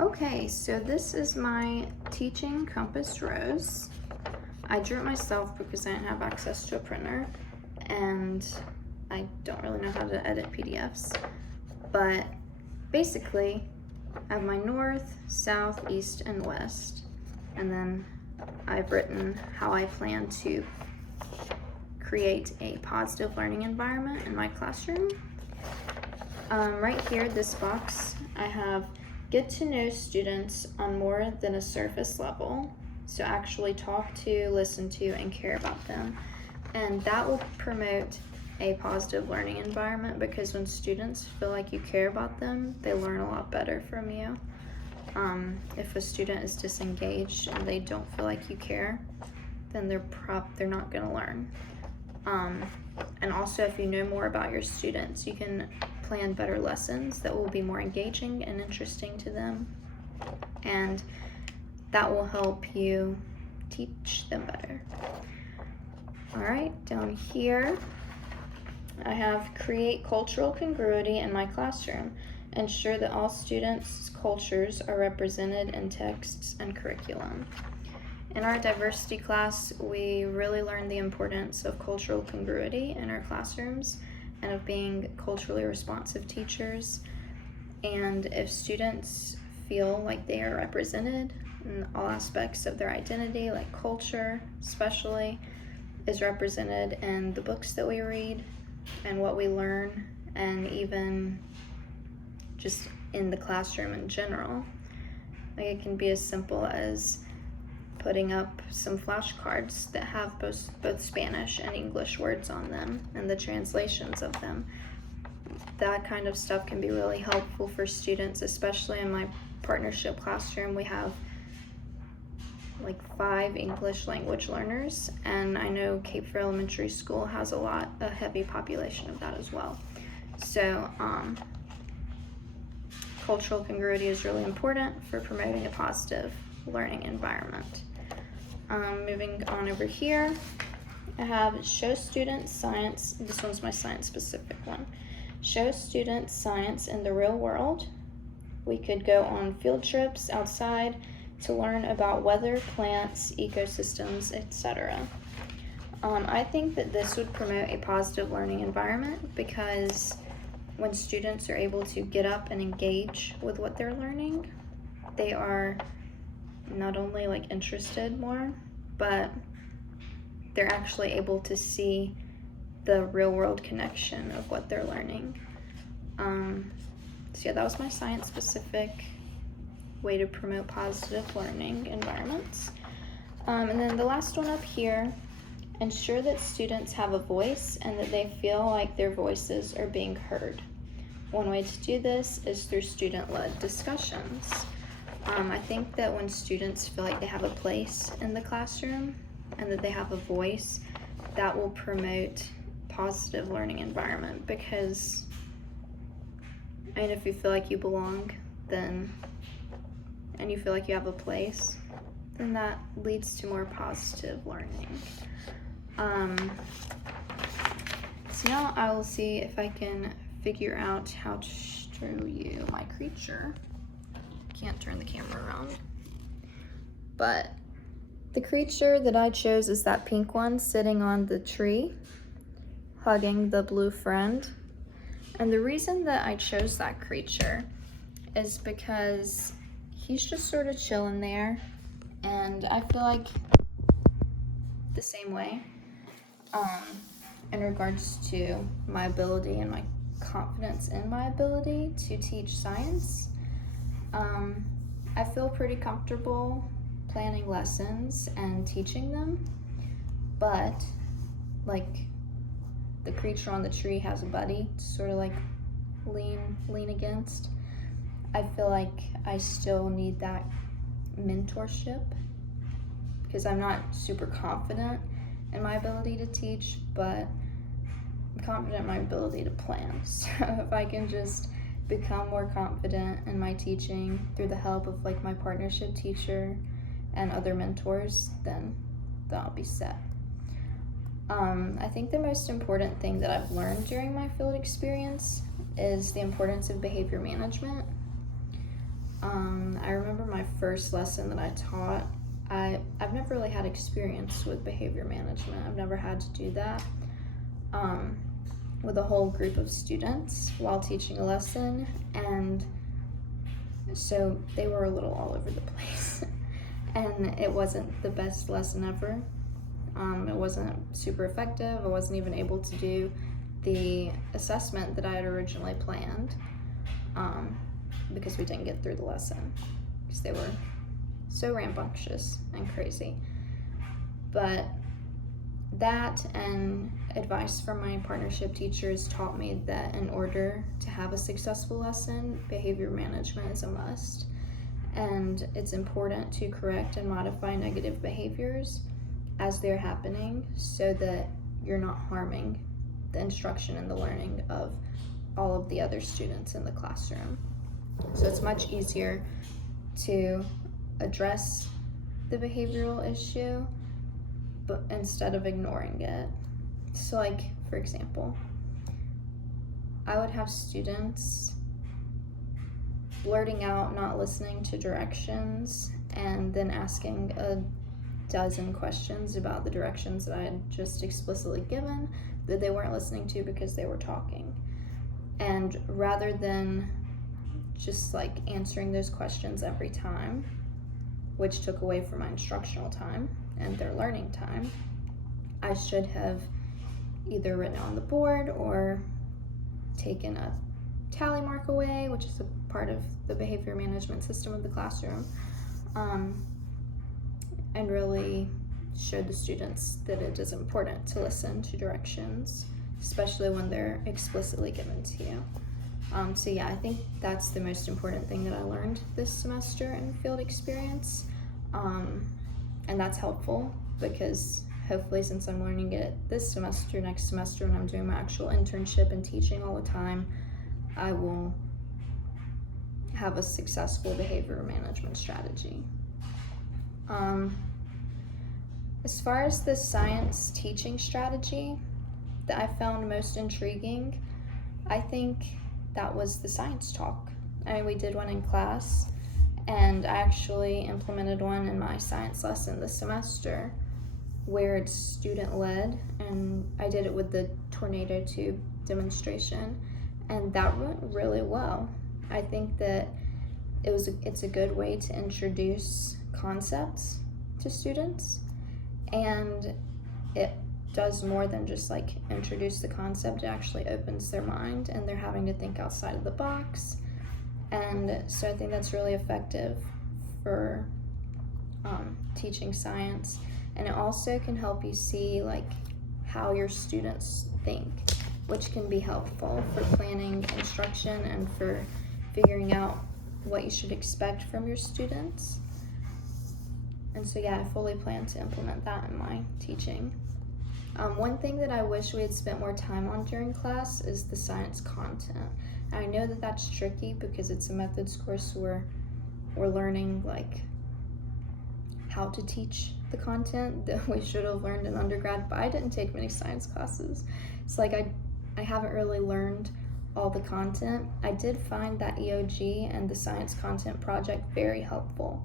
Okay, so this is my teaching compass rose. I drew it myself because I didn't have access to a printer and I don't really know how to edit PDFs. But basically, I have my north, south, east, and west. And then I've written how I plan to create a positive learning environment in my classroom. Right here, this box, I have get to know students on more than a surface level. So actually talk to, listen to, and care about them. And that will promote a positive learning environment because when students feel like you care about them, they learn a lot better from you. If a student is disengaged and they don't feel like you care, then they're not gonna learn. And also, if you know more about your students, you can plan better lessons that will be more engaging and interesting to them. And that will help you teach them better. All right, down here, I have create cultural congruity in my classroom. Ensure that all students' cultures are represented in texts and curriculum. In our diversity class, we really learned the importance of cultural congruity in our classrooms and of being culturally responsive teachers. And if students feel like they are represented in all aspects of their identity, like culture especially, is represented in the books that we read and what we learn, and even just in the classroom in general. Like it can be as simple as putting up some flashcards that have both Spanish and English words on them and the translations of them. That kind of stuff can be really helpful for students, especially in my partnership classroom. We have like 5 English language learners, and I know Cape Fear Elementary School has a heavy population of that as well. So cultural congruity is really important for promoting a positive learning environment. Moving on over here, I have show students science. This one's my science specific one. Show students science in the real world. We could go on field trips outside to learn about weather, plants, ecosystems, etc. I think that this would promote a positive learning environment because when students are able to get up and engage with what they're learning, they are not only like interested more, but they're actually able to see the real world connection of what they're learning. So yeah, that was my science specific way to promote positive learning environments. And then the last one up here, ensure that students have a voice and that they feel like their voices are being heard. One way to do this is through student-led discussions. I think that when students feel like they have a place in the classroom and that they have a voice, that will promote positive learning environment because, I mean, if you feel like you belong, then, and you feel like you have a place, then that leads to more positive learning. So now I will see if I can figure out how to show you my creature. Can't turn the camera around. But the creature that I chose is that pink one sitting on the tree, hugging the blue friend. And the reason that I chose that creature is because he's just sort of chilling there, and I feel like the same way in regards to my ability and my confidence in my ability to teach science. I feel pretty comfortable planning lessons and teaching them, but like the creature on the tree has a buddy to sort of like lean against. I feel like I still need that mentorship because I'm not super confident in my ability to teach, but I'm confident in my ability to plan. So if I can just become more confident in my teaching through the help of like my partnership teacher and other mentors, then I'll be set. I think the most important thing that I've learned during my field experience is the importance of behavior management. I remember my first lesson that I taught. I've never really had experience with behavior management. I've never had to do that with a whole group of students while teaching a lesson, and so they were a little all over the place. And it wasn't the best lesson ever. It wasn't super effective. I wasn't even able to do the assessment that I had originally planned because we didn't get through the lesson because they were so rambunctious and crazy. But that and advice from my partnership teachers taught me that in order to have a successful lesson, behavior management is a must. And it's important to correct and modify negative behaviors as they're happening so that you're not harming the instruction and the learning of all of the other students in the classroom. So it's much easier to address the behavioral issue but instead of ignoring it. So like, for example, I would have students blurting out, not listening to directions, and then asking a dozen questions about the directions that I had just explicitly given that they weren't listening to because they were talking. And rather than just like answering those questions every time, which took away from my instructional time and their learning time, I should have either written on the board or taken a tally mark away, which is a part of the behavior management system of the classroom, and really showed the students that it is important to listen to directions, especially when they're explicitly given to you. So yeah, I think that's the most important thing that I learned this semester in field experience, and that's helpful because hopefully since I'm learning it this semester, next semester when I'm doing my actual internship and teaching all the time, I will have a successful behavior management strategy. As far as the science teaching strategy that I found most intriguing, I think that was the science talk. I mean, we did one in class, and I actually implemented one in my science lesson this semester where it's student-led, and I did it with the tornado tube demonstration, and that went really well. I think that it's a good way to introduce concepts to students, and it does more than just like introduce the concept. It actually opens their mind and they're having to think outside of the box, and so I think that's really effective for teaching science. And it also can help you see like how your students think, which can be helpful for planning instruction and for figuring out what you should expect from your students. And so yeah, I fully plan to implement that in my teaching. One thing that I wish we had spent more time on during class is the science content. And I know that that's tricky because it's a methods course where we're learning like how to teach the content that we should have learned in undergrad, but I didn't take many science classes. It's like I haven't really learned all the content. I did find that EOG and the science content project very helpful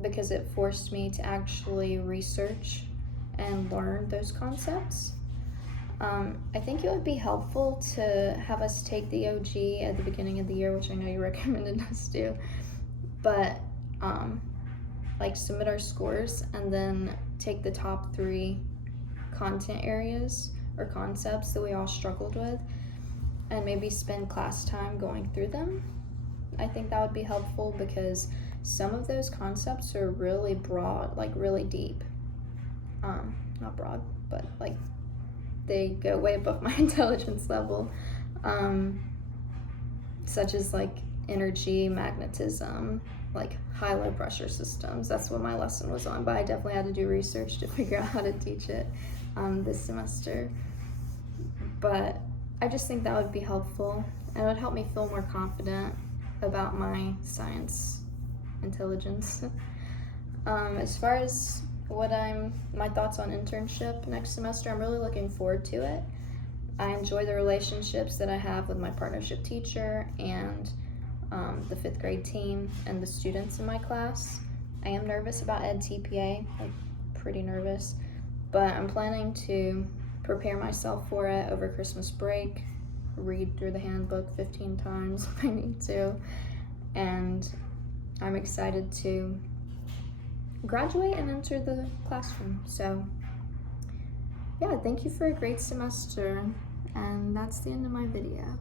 because it forced me to actually research and learn those concepts. I think it would be helpful to have us take the EOG at the beginning of the year, which I know you recommended us do, but like submit our scores and then take the top 3 content areas or concepts that we all struggled with and maybe spend class time going through them. I think that would be helpful because some of those concepts are really broad, like really deep. Not broad, but like they go way above my intelligence level, such as like energy, magnetism, like high-low pressure systems. That's what my lesson was on, but I definitely had to do research to figure out how to teach it this semester. But I just think that would be helpful, and it would help me feel more confident about my science intelligence. As far as my thoughts on internship next semester, I'm really looking forward to it. I enjoy the relationships that I have with my partnership teacher and the 5th grade team and the students in my class. I am nervous about Ed TPA, like pretty nervous, but I'm planning to prepare myself for it over Christmas break, read through the handbook 15 times if I need to, and I'm excited to graduate and enter the classroom. So yeah, thank you for a great semester, and that's the end of my video.